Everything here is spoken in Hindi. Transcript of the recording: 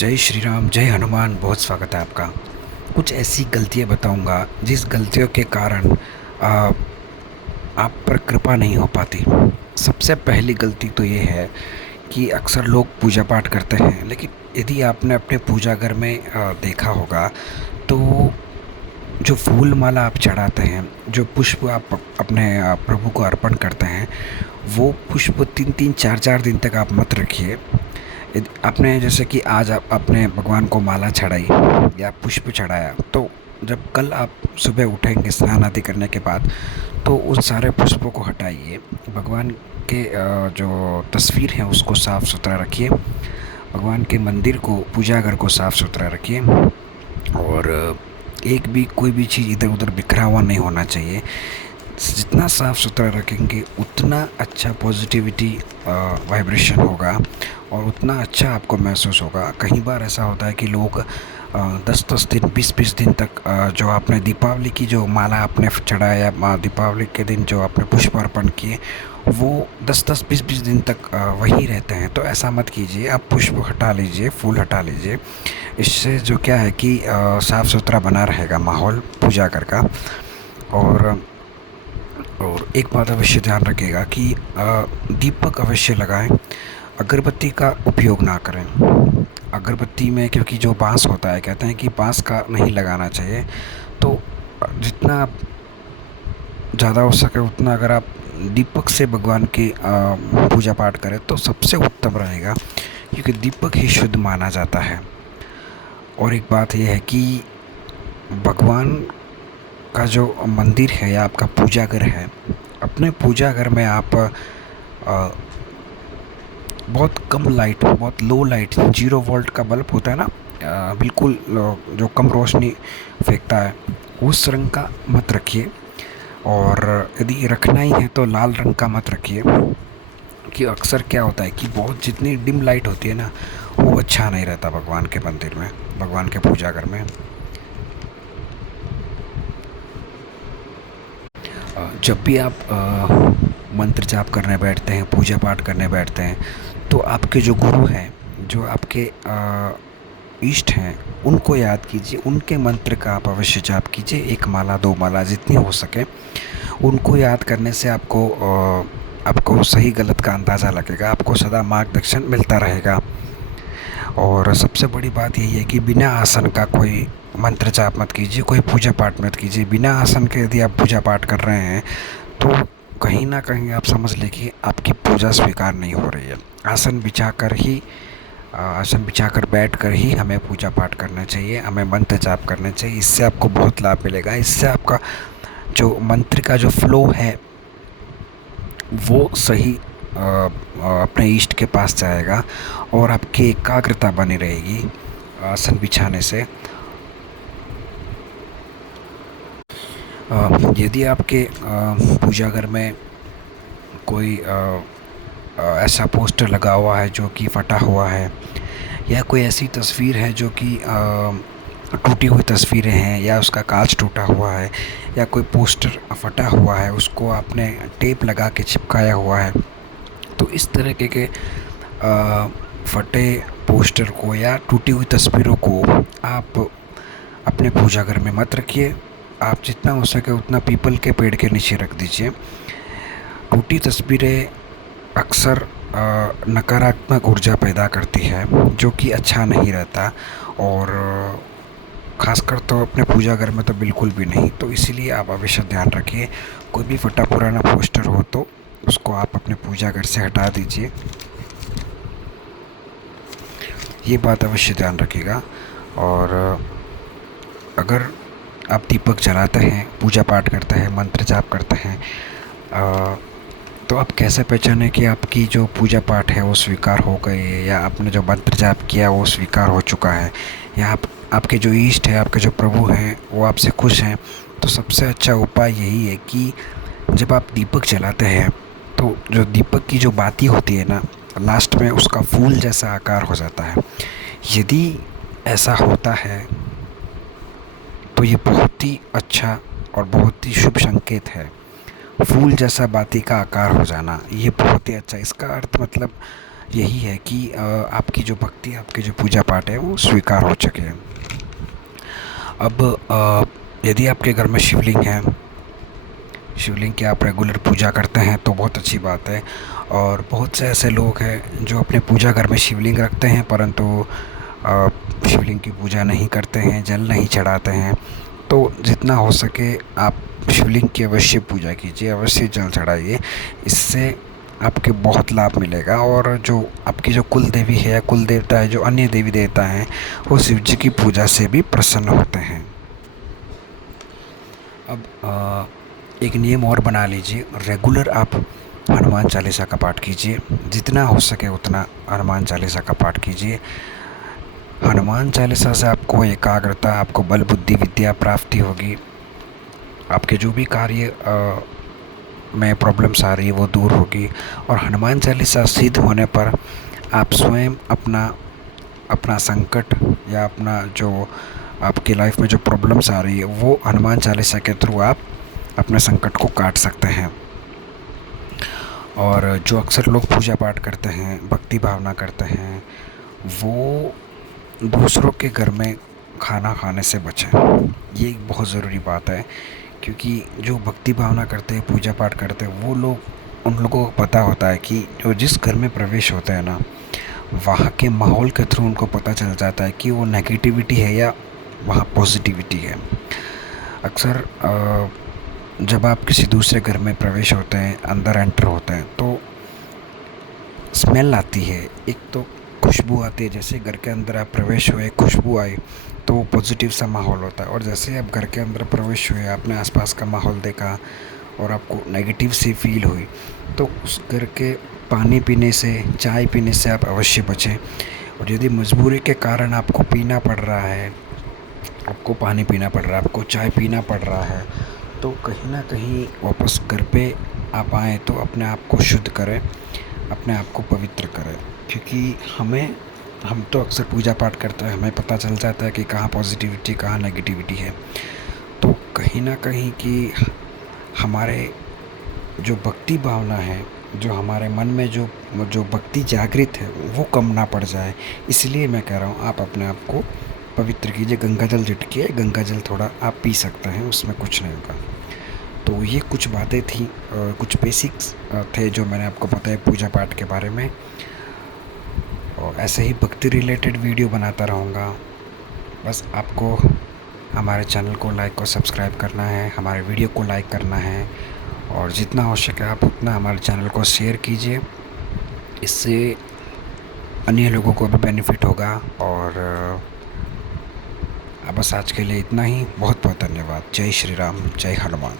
जय श्री राम, जय हनुमान। बहुत स्वागत है आपका। कुछ ऐसी गलतियाँ बताऊंगा जिस गलतियों के कारण आ, आप पर कृपा नहीं हो पाती। सबसे पहली गलती तो ये है कि अक्सर लोग पूजा पाठ करते हैं, लेकिन यदि आपने अपने पूजा घर में देखा होगा तो जो फूल माला आप चढ़ाते हैं, जो पुष्प आप अपने प्रभु को अर्पण करते हैं, वो पुष्प 3-3 4-4 दिन तक आप मत रखिए। आपने जैसे कि आज आप अपने भगवान को माला चढ़ाई या पुष्प चढ़ाया, तो जब कल आप सुबह उठेंगे स्नान आदि करने के बाद, तो उन सारे पुष्पों को हटाइए। भगवान के जो तस्वीर है उसको साफ़ सुथरा रखिए। भगवान के मंदिर को, पूजा घर को साफ़ सुथरा रखिए। और एक भी कोई भी चीज़ इधर उधर बिखरा हुआ नहीं होना चाहिए। जितना साफ़ सुथरा रखेंगे उतना अच्छा पॉजिटिविटी वाइब्रेशन होगा और उतना अच्छा आपको महसूस होगा। कई बार ऐसा होता है कि लोग 10-10 दिन, 20-20 दिन तक जो आपने दीपावली की जो माला आपने चढ़ाया, दीपावली के दिन जो आपने पुष्प अर्पण किए, वो 10-10, 20-20 दिन तक वही रहते हैं। तो ऐसा मत कीजिए। आप पुष्प हटा लीजिए, फूल हटा लीजिए। इससे जो क्या है कि साफ़ सुथरा बना रहेगा माहौल पूजा घर का। और एक बात अवश्य ध्यान रखिएगा कि दीपक अवश्य लगाएं। अगरबत्ती का उपयोग ना करें। अगरबत्ती में क्योंकि जो बाँस होता है, कहते हैं कि बाँस का नहीं लगाना चाहिए। तो जितना आप ज़्यादा हो सके उतना अगर आप दीपक से भगवान की पूजा पाठ करें तो सबसे उत्तम रहेगा, क्योंकि दीपक ही शुद्ध माना जाता है। और एक बात यह है कि भगवान का जो मंदिर है या आपका पूजा घर है, अपने पूजा घर में आप बहुत कम लाइट, बहुत लो लाइट, 0 वोल्ट का बल्ब होता है ना, बिल्कुल जो कम रोशनी फेंकता है, उस रंग का मत रखिए। और यदि रखना ही है तो लाल रंग का मत रखिए, कि अक्सर क्या होता है कि बहुत जितनी डिम लाइट होती है ना, वो अच्छा नहीं रहता भगवान के मंदिर में, भगवान के पूजा घर में। जब भी आप मंत्र जाप करने बैठते हैं, पूजा पाठ करने बैठते हैं, तो आपके जो गुरु हैं, जो आपके इष्ट हैं, उनको याद कीजिए। उनके मंत्र का आप अवश्य जाप कीजिए। 1 माला 2 माला जितनी हो सके। उनको याद करने से आपको सही गलत का अंदाज़ा लगेगा, आपको सदा मार्गदर्शन मिलता रहेगा। और सबसे बड़ी बात यही है कि बिना आसन का कोई मंत्र जाप मत कीजिए, कोई पूजा पाठ मत कीजिए। बिना आसन के यदि आप पूजा पाठ कर रहे हैं तो कहीं ना कहीं आप समझ लें कि आपकी पूजा स्वीकार नहीं हो रही है। आसन बिछाकर बैठ कर ही हमें पूजा पाठ करना चाहिए, हमें मंत्र जाप करना चाहिए। इससे आपको बहुत लाभ मिलेगा। इससे आपका जो मंत्र का जो फ्लो है वो सही अपने इष्ट के पास जाएगा और आपकी एकाग्रता बनी रहेगी आसन बिछाने से। यदि आपके पूजा घर में कोई ऐसा पोस्टर लगा हुआ है जो कि फटा हुआ है, या कोई ऐसी तस्वीर है जो कि टूटी हुई तस्वीरें हैं, या उसका कांच टूटा हुआ है, या कोई पोस्टर फटा हुआ है, उसको आपने टेप लगा के चिपकाया हुआ है, तो इस तरीके के फटे पोस्टर को या टूटी हुई तस्वीरों को आप अपने पूजा घर में मत रखिए। आप जितना हो सके उतना पीपल के पेड़ के नीचे रख दीजिए। टूटी तस्वीरें अक्सर नकारात्मक ऊर्जा पैदा करती है, जो कि अच्छा नहीं रहता। और ख़ासकर तो अपने पूजा घर में तो बिल्कुल भी नहीं। तो इसीलिए आप हमेशा ध्यान रखिए, कोई भी फटा पुराना पोस्टर हो तो उसको आप अपने पूजा घर से हटा दीजिए। ये बात अवश्य ध्यान रखिएगा। और अगर आप दीपक जलाते हैं, पूजा पाठ करते हैं, मंत्र जाप करते हैं, तो आप कैसे पहचानें कि आपकी जो पूजा पाठ है वो स्वीकार हो गई है, या आपने जो मंत्र जाप किया वो स्वीकार हो चुका है, या आपके जो इष्ट है, आपके जो प्रभु हैं वो आपसे खुश हैं। तो सबसे अच्छा उपाय यही है कि जब आप दीपक जलाते हैं तो जो दीपक की जो बाती होती है ना, लास्ट में उसका फूल जैसा आकार हो जाता है। यदि ऐसा होता है तो ये बहुत ही अच्छा और बहुत ही शुभ संकेत है। फूल जैसा बाती का आकार हो जाना, ये बहुत ही अच्छा। इसका अर्थ मतलब यही है कि आपकी जो भक्ति, आपकी जो पूजा पाठ है वो स्वीकार हो सके। अब यदि आपके घर में शिवलिंग है, शिवलिंग की आप रेगुलर पूजा करते हैं तो बहुत अच्छी बात है। और बहुत से ऐसे लोग हैं जो अपने पूजा घर में शिवलिंग रखते हैं परंतु शिवलिंग की पूजा नहीं करते हैं, जल नहीं चढ़ाते हैं। तो जितना हो सके आप शिवलिंग की अवश्य पूजा कीजिए, अवश्य जल चढ़ाइए। इससे आपके बहुत लाभ मिलेगा। और जो आपकी जो कुल देवी है या कुल देवता है, जो अन्य देवी देवता हैं, वो शिव जी की पूजा से भी प्रसन्न होते हैं। अब एक नियम और बना लीजिए, रेगुलर आप हनुमान चालीसा का पाठ कीजिए। जितना हो सके उतना हनुमान चालीसा का पाठ कीजिए। हनुमान चालीसा से आपको एकाग्रता, आपको बल बुद्धि विद्या प्राप्ति होगी। आपके जो भी कार्य में प्रॉब्लम्स आ रही है वो दूर होगी। और हनुमान चालीसा सिद्ध होने पर आप स्वयं अपना अपना संकट या अपना जो आपकी लाइफ में जो प्रॉब्लम्स आ रही है वो हनुमान चालीसा के थ्रू आप अपने संकट को काट सकते हैं। और जो अक्सर लोग पूजा पाठ करते हैं, भक्ति भावना करते हैं, वो दूसरों के घर में खाना खाने से बचें। ये एक बहुत ज़रूरी बात है, क्योंकि जो भक्ति भावना करते हैं, पूजा पाठ करते हैं, वो लोग, उन लोगों को पता होता है कि जो जिस घर में प्रवेश होते हैं ना, वहाँ के माहौल के थ्रू उनको पता चल जाता है कि वो नेगेटिविटी है या वहाँ पॉजिटिविटी है। अक्सर जब आप किसी दूसरे घर में प्रवेश होते हैं, अंदर एंटर होते हैं, तो स्मेल आती है, एक तो खुशबू आती है। जैसे घर के अंदर आप प्रवेश हुए, खुशबू आई तो पॉजिटिव सा माहौल होता है। और जैसे आप घर के अंदर प्रवेश हुए, आपने आसपास का माहौल देखा और आपको नेगेटिव सी फील हुई, तो उस घर के पानी पीने से, चाय पीने से आप अवश्य बचें। और यदि मजबूरी के कारण आपको पीना पड़ रहा है, आपको पानी पीना पड़ रहा है, आपको चाय पीना पड़ रहा है, तो कहीं ना कहीं वापस घर पे आप आएँ तो अपने आप को शुद्ध करें, अपने आप को पवित्र करें। क्योंकि हम तो अक्सर पूजा पाठ करते हैं, हमें पता चल जाता है कि कहाँ पॉजिटिविटी, कहाँ नेगेटिविटी है। तो कहीं ना कहीं कि हमारे जो भक्ति भावना है, जो हमारे मन में जो जो भक्ति जागृत है, वो कम ना पड़ जाए। इसलिए मैं कह रहा हूँ आप अपने आप को पवित्र कीजिए। गंगा जल झटकिए, गंगा जल थोड़ा आप पी सकते हैं, उसमें कुछ नहीं होगा। तो ये कुछ बातें थी, कुछ बेसिक्स थे जो मैंने आपको बताया पूजा पाठ के बारे में। और ऐसे ही भक्ति रिलेटेड वीडियो बनाता रहूँगा। बस आपको हमारे चैनल को लाइक और सब्सक्राइब करना है, हमारे वीडियो को लाइक करना है, और जितना हो सके आप उतना हमारे चैनल को शेयर कीजिए। इससे अन्य लोगों को भी बेनिफिट होगा। और बस आज के लिए इतना ही। बहुत बहुत धन्यवाद। जय श्री राम, जय हनुमान।